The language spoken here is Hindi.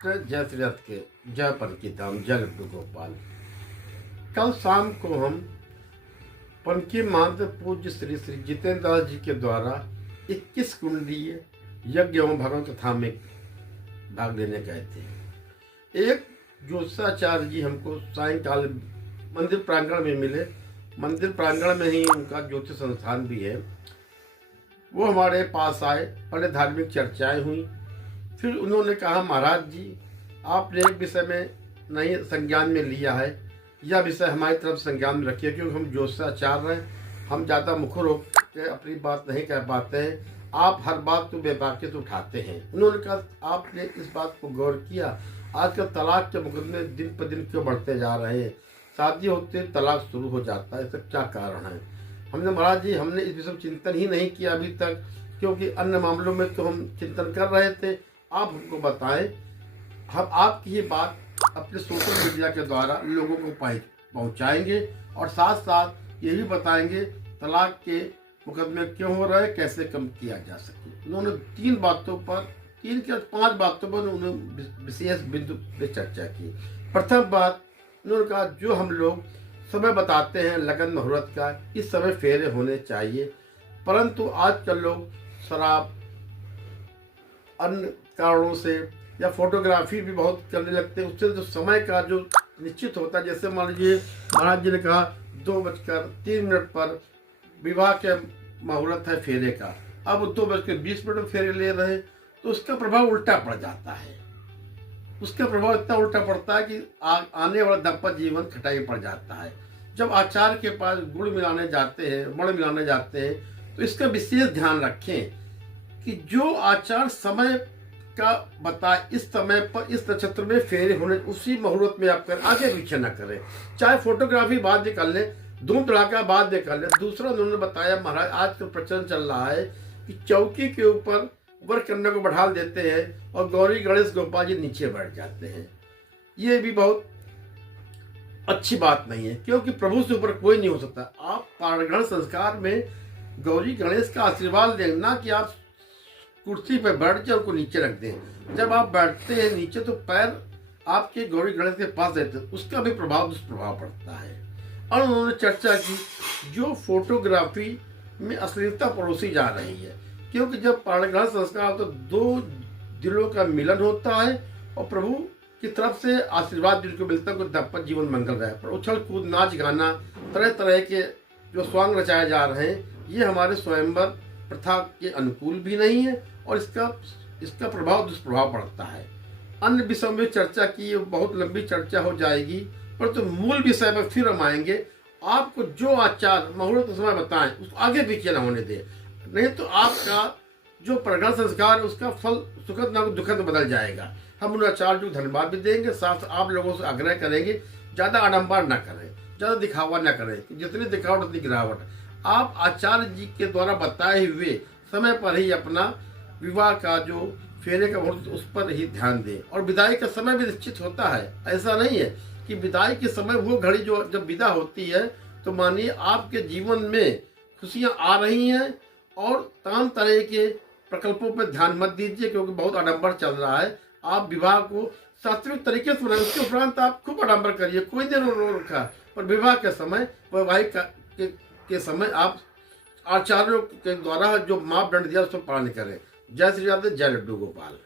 जय श्री रथ के जय पनकी धाम जय लड्डू गोपाल। कल शाम को हम पनकी महंत पूज्य श्री श्री जितेंद्र दास जी के द्वारा 21 कुंडलीय यज्ञ एवं भगवत कथा में भाग लेने गए थे। एक ज्योतिषाचार्य जी हमको सायंकाल मंदिर प्रांगण में मिले। मंदिर प्रांगण में ही उनका ज्योतिष संस्थान भी है। वो हमारे पास आए, पहले धार्मिक चर्चाएं हुई। फिर उन्होंने कहा, महाराज जी आपने एक विषय में नहीं संज्ञान में लिया है, यह विषय हमारी तरफ संज्ञान में रखिए, क्योंकि हम ज्योतिषाचार्य हैं, हम ज़्यादा मुखर होकर अपनी बात नहीं कह पाते हैं। आप हर बात को बेबाकियत उठाते हैं। उन्होंने कहा, आपने इस बात को गौर किया, आजकल तलाक के मुकदमे दिन पर दिन क्यों बढ़ते जा रहे हैं? शादी होते तलाक शुरू हो जाता है, इसका क्या कारण है? हमने महाराज जी हमने इस विषय में चिंतन ही नहीं किया अभी तक, क्योंकि अन्य मामलों में तो हम चिंतन कर रहे थे। आप हमको बताएं, हम आपकी ये बात अपने सोशल मीडिया के द्वारा लोगों को पहुंचाएंगे और साथ साथ ये भी बताएंगे तलाक के मुकदमे क्यों हो रहे हैं, कैसे कम किया जा सके। उन्होंने 3 के 5 बातों पर उन्होंने विशेष बिंदु पर चर्चा की। प्रथम बात उन्होंने कहा, जो हम लोग समय बताते हैं लगन मुहूर्त का, इस समय फेरे होने चाहिए, परंतु आजकल लोग शराब अन्य कारणों से या फोटोग्राफी भी बहुत करने लगते हैं। उससे जो समय का जो निश्चित होता है, जैसे मान लीजिए महाराज जी ने कहा 2:03 पर विवाह के मुहूर्त है फेरे का, अब 2:20 में फेरे ले रहे हैं, तो उसका प्रभाव उल्टा पड़ जाता है। उसका प्रभाव इतना उल्टा पड़ता है कि आने वाला दाम्पत्य जीवन खटाई पड़ जाता है। जब आचार्य के पास गुड़ मिलाने जाते हैं, मण मिलाने जाते हैं, तो इसका विशेष ध्यान रखें कि जो आचार समय का बताए, इस समय पर इस नक्षत्र में फेरे होने, उसी मुहूर्त में आप करें, आगे पीछे न करें। चाहे फोटोग्राफी बाद में कर लें, धूम धड़ाका बाद में कर लें। दूसरा उन्होंने बताया, महाराज आजकल प्रचलन चल रहा है कि चौकी के ऊपर वर कन्या को बैठा देते हैं और गौरी गणेश गोपाल जी नीचे बैठ जाते हैं। ये भी बहुत अच्छी बात नहीं है, क्योंकि प्रभु से ऊपर कोई नहीं हो सकता। आप पारणग्रहण संस्कार में गौरी गणेश का आशीर्वाद दें, ना कि आप कुर्सी पर बैठ जाए उनको नीचे रख दें। जब आप बैठते हैं नीचे तो पैर आपके गौरी गणेश के पास रहते हैं, उसका भी दुष्प्रभाव पड़ता है। और उन्होंने चर्चा की, जो फोटोग्राफी में अश्लीलता परोसी जा रही है, क्योंकि जब पारणग्रहण संस्कार तो 2 दिलों का मिलन होता है और प्रभु की तरफ से आशीर्वाद जिनको मिलता है, दाम्पत्य जीवन मंगल रहे। पर उछल कूद नाच गाना तरह तरह के जो स्वांग रचाए जा रहे हैं, ये हमारे स्वयंवर प्रथा के अनुकूल भी नहीं है और इसका प्रभाव दुष्प्रभाव पड़ता है। अन्य विषयों में चर्चा की, बहुत लंबी चर्चा हो जाएगी, परंतु मूल विषय पर फिर हम आएंगे। आपको जो आचार मुहूर्त समय बताएं, उसको आगे पीछे न होने दें, नहीं तो आपका जो प्रगण संस्कार है उसका फल सुखद ना दुखद बदल जाएगा। हम उन आचार्य को धन्यवाद भी देंगे, साथ आप लोगों से आग्रह करेंगे ज़्यादा आडंबर न करें, ज़्यादा दिखावा न करें। जितनी दिखावट उतनी गिरावट। आप आचार्य जी के द्वारा बताए हुए समय पर ही अपना विवाह का जो फेरे का मुहूर्त उस पर ही ध्यान दें। और विदाई का समय भी निश्चित होता है। ऐसा नहीं है कि विदाई के समय वो घड़ी जो जब विदा होती है, तो मानिए आपके जीवन में खुशियाँ आ रही हैं और तमाम तरह के प्रकल्पों पर ध्यान मत दीजिए, क्योंकि बहुत आडंबर चल रहा है। आप विवाह को शास्त्रीय तरीके से बनाए, उसके उपरांत आप खूब आडंबर करिए, कोई देर रखा, पर विवाह के समय वैवाहिक के समय आप आचार्यों के द्वारा जो मापदंड दिया उस पर पालन करें। जय श्री राधे, जय लड्डू गोपाल।